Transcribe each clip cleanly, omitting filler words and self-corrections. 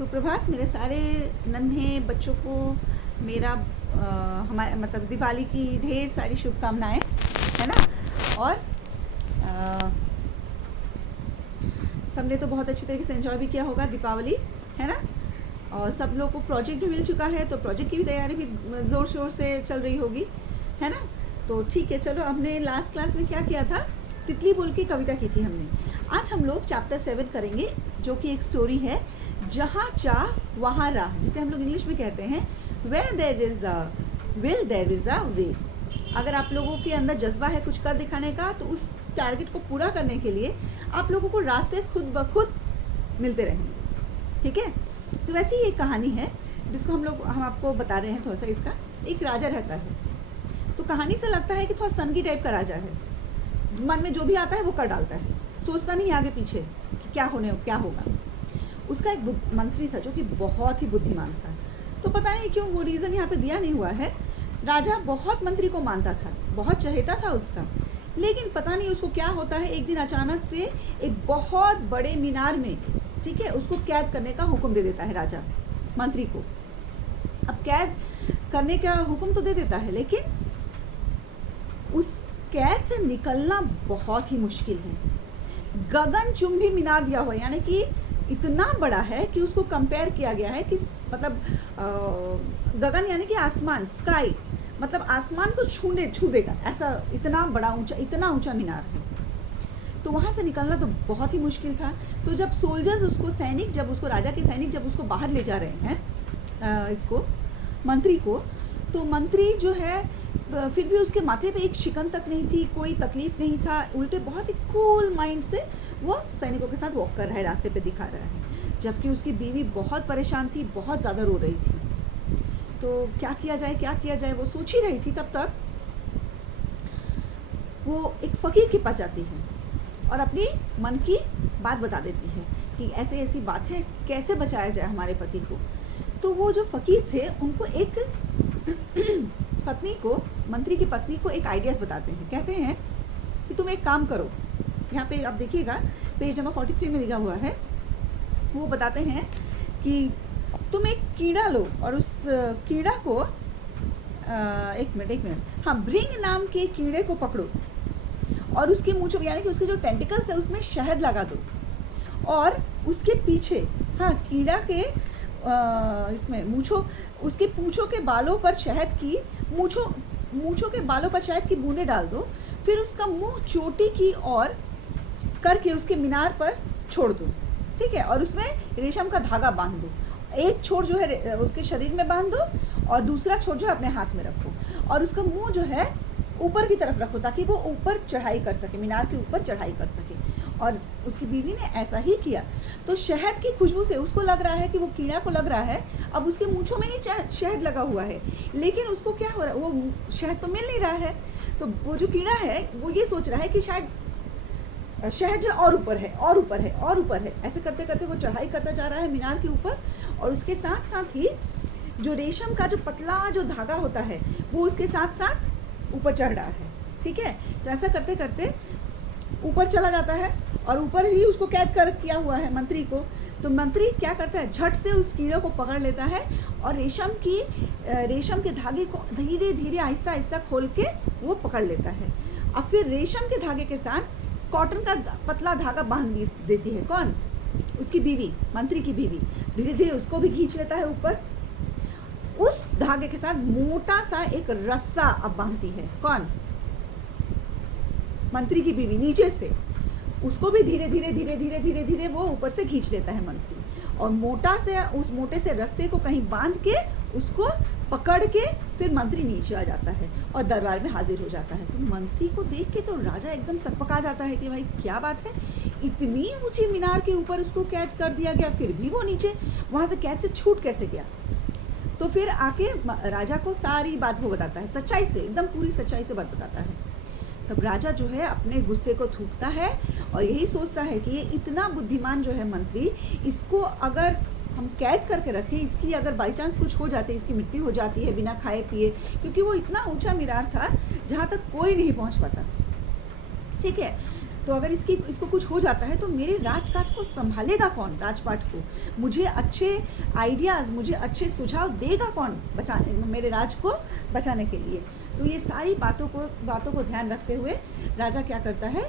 सुप्रभात मेरे सारे नन्हे बच्चों को मेरा हमारे मतलब दिवाली की ढेर सारी शुभकामनाएं, है ना। और सबने तो बहुत अच्छी तरीके से एंजॉय भी किया होगा दीपावली, है ना। और सब लोग को प्रोजेक्ट भी मिल चुका है, तो प्रोजेक्ट की भी तैयारी भी ज़ोर शोर से चल रही होगी, है ना। तो ठीक है, चलो हमने लास्ट क्लास में क्या किया था, तितली बोल की कविता की थी हमने। आज हम लोग चैप्टर 7 करेंगे, जो कि एक स्टोरी है, जहाँ चाह वहाँ राह, जिसे हम लोग इंग्लिश में कहते हैं where there is a will there is a way. अगर आप लोगों के अंदर जज्बा है कुछ कर दिखाने का, तो उस टारगेट को पूरा करने के लिए आप लोगों को रास्ते खुद ब खुद मिलते रहेंगे, ठीक है। तो वैसे ही एक कहानी है जिसको हम आपको बता रहे हैं थोड़ा सा। इसका एक राजा रहता है, तो कहानी से लगता है कि थोड़ा सनकी टाइप का राजा है, मन में जो भी आता है वो कर डालता है, सोचता नहीं आगे पीछे कि क्या होगा। उसका एक मंत्री था जो कि बहुत ही बुद्धिमान था। तो पता नहीं क्यों वो रीज़न यहाँ पे दिया नहीं हुआ है। राजा बहुत मंत्री को मानता था, बहुत चहेता था उसका, लेकिन पता नहीं उसको क्या होता है। एक दिन अचानक से एक बहुत बड़े मीनार में, ठीक है, उसको कैद करने का हुक्म दे देता है राजा मंत्री को। अब कैद करने का हुक्म तो दे देता है, लेकिन उस कैद से निकलना बहुत ही मुश्किल है। गगनचुंबी मीनार दिया हुआ है, यानी कि इतना बड़ा है कि उसको कंपेयर किया गया है कि मतलब गगन यानी कि आसमान, स्काई, मतलब आसमान को छू देगा, ऐसा इतना बड़ा ऊंचा, इतना ऊंचा मीनार है। तो वहाँ से निकलना तो बहुत ही मुश्किल था। तो जब सोल्जर्स उसको सैनिक, जब उसको राजा के सैनिक जब उसको बाहर ले जा रहे हैं इसको मंत्री को, तो मंत्री जो है फिर भी उसके माथे पे एक शिकन तक नहीं थी, कोई तकलीफ नहीं था, उल्टे बहुत ही कूल माइंड से वो सैनिकों के साथ वॉक कर रहा है, रास्ते पे दिखा रहा है। जबकि उसकी बीवी बहुत परेशान थी, बहुत ज़्यादा रो रही थी। तो क्या किया जाए वो सोच ही रही थी। तब तक वो एक फ़कीर के पास जाती है और अपनी मन की बात बता देती है कि ऐसे ऐसी बात है, कैसे बचाया जाए हमारे पति को। तो वो जो फ़कीर थे उनको एक पत्नी को, मंत्री की पत्नी को एक आइडियाज़ बताते हैं। कहते हैं कि तुम एक काम करो, यहाँ पे आप देखिएगा पेज नंबर 43 में लिखा हुआ है। वो बताते हैं कि तुम एक कीड़ा लो और उस कीड़ा को एक मिनट, हाँ, भृंग नाम के कीड़े को पकड़ो और उसके मूंछों, यानी कि उसके जो टेंटिकल्स है उसमें शहद लगा दो, और उसके पीछे, हाँ, कीड़ा के इसमें मूंछों, उसके पूंछों के बालों पर शहद की मूंछों के बालों पर शहद की बूंदें डाल दो। फिर उसका मुंह चोटी की ओर करके उसके मीनार पर छोड़ दो, ठीक है, और उसमें रेशम का धागा बांध दो। एक छोर जो है उसके शरीर में बांध दो और दूसरा छोर जो है अपने हाथ में रखो, और उसका मुंह जो है ऊपर की तरफ रखो ताकि वो ऊपर चढ़ाई कर सके, मीनार के ऊपर चढ़ाई कर सके। और उसकी बीवी ने ऐसा ही किया। तो शहद की खुशबू से उसको लग रहा है कि वो कीड़ा को लग रहा है अब उसके मूंछों में ही शहद लगा हुआ है, लेकिन उसको क्या हो रहा है, वो शहद तो मिल नहीं रहा है। तो वो जो कीड़ा है वो ये सोच रहा है कि शायद शहद जो और ऊपर है, और ऊपर है, और ऊपर है। ऐसे करते करते वो चढ़ाई करता जा रहा है मीनार के ऊपर, और उसके साथ साथ ही जो रेशम का जो पतला जो धागा होता है वो उसके साथ साथ ऊपर चढ़ रहा है, ठीक है। तो ऐसा करते करते ऊपर चला जाता है और ऊपर ही उसको कैद कर किया हुआ है मंत्री को। तो मंत्री क्या करता है, झट से उस कीड़े को पकड़ लेता है और रेशम के धागे को धीरे धीरे आहिस्ता आहिस्ता खोल के वो पकड़ लेता है। अब फिर रेशम के धागे के साथ कॉटन का पतला धागा बांध देती है। कौन? उसकी बीवी, मंत्री की बीवी। धीरे धीरे उसको भी खींच लेता है ऊपर। उस धागे के साथ मोटा सा एक रस्सा अब बांधती है। कौन? मंत्री की बीवी। नीचे से उसको भी धीरे धीरे वो ऊपर से खींच लेता है मंत्री, और उस मोटे से रस्से को कहीं बांध के उसको पकड़ के फिर मंत्री नीचे आ जाता है और दरबार में हाजिर हो जाता है। तो मंत्री को देख के तो राजा एकदम सकपका जाता है कि भाई क्या बात है, इतनी ऊंची मीनार के ऊपर उसको कैद कर दिया गया, फिर भी वो नीचे वहाँ से कैद से छूट कैसे गया। तो फिर आके राजा को सारी बात वो बताता है, सच्चाई से, एकदम पूरी सच्चाई से बात बताता है। तब राजा जो है अपने गुस्से को थूकता है और यही सोचता है कि ये इतना बुद्धिमान जो है मंत्री, इसको अगर हम कैद करके रखें, इसकी अगर बाई चांस कुछ हो जाती है, इसकी मृत्यु हो जाती है बिना खाए पिए, क्योंकि वो इतना ऊंचा मीनार था जहाँ तक कोई नहीं पहुँच पाता, ठीक है। तो अगर इसको कुछ हो जाता है तो मेरे राजकाज को संभालेगा कौन, राजपाट को? मुझे अच्छे आइडियाज़, मुझे अच्छे सुझाव देगा कौन बचाने, मेरे राज को बचाने के लिए? तो ये सारी बातों को ध्यान रखते हुए राजा क्या करता है,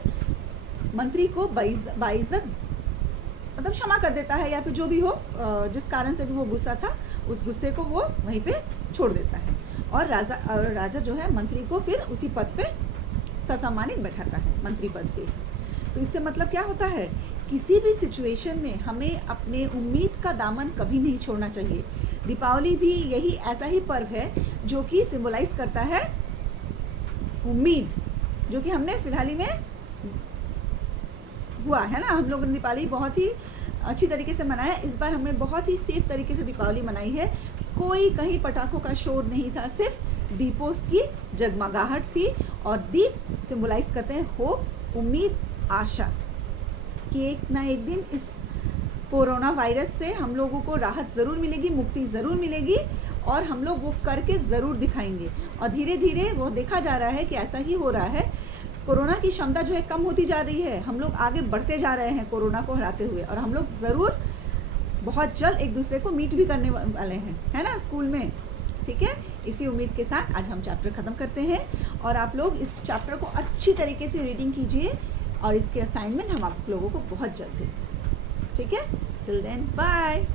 मंत्री को बाइज्जत मतलब क्षमा कर देता है, या फिर जो भी हो, जिस कारण से भी वो गुस्सा था उस गुस्से को वो वहीं पे छोड़ देता है। और राजा जो है मंत्री को फिर उसी पद पे ससम्मानित बैठाता है, मंत्री पद पे। तो इससे मतलब क्या होता है, किसी भी सिचुएशन में हमें अपने उम्मीद का दामन कभी नहीं छोड़ना चाहिए। दीपावली भी यही ऐसा ही पर्व है जो कि सिंबलाइज करता है उम्मीद, जो कि हमने फिलहाल ही में हुआ है ना। हम लोगों ने दीपावली बहुत ही अच्छी तरीके से मनाया। इस बार हमने बहुत ही सेफ तरीके से दीपावली मनाई है। कोई कहीं पटाखों का शोर नहीं था, सिर्फ दीपों की जगमगाहट थी। और दीप सिंबलाइज करते हैं होप, उम्मीद, आशा कि एक ना एक दिन इस कोरोना वायरस से हम लोगों को राहत ज़रूर मिलेगी, मुक्ति ज़रूर मिलेगी, और हम लोग वो करके ज़रूर दिखाएंगे। और धीरे धीरे वो देखा जा रहा है कि ऐसा ही हो रहा है। कोरोना की क्षमता जो है कम होती जा रही है, हम लोग आगे बढ़ते जा रहे हैं कोरोना को हराते हुए। और हम लोग ज़रूर बहुत जल्द एक दूसरे को मीट भी करने वाले हैं, है ना, स्कूल में। ठीक है, इसी उम्मीद के साथ आज हम चैप्टर ख़त्म करते हैं। और आप लोग इस चैप्टर को अच्छी तरीके से रीडिंग कीजिए, और इसके असाइनमेंट हम आप लोगों को बहुत जल्द भेजते हैं। ठीक है, टिल देन बाय।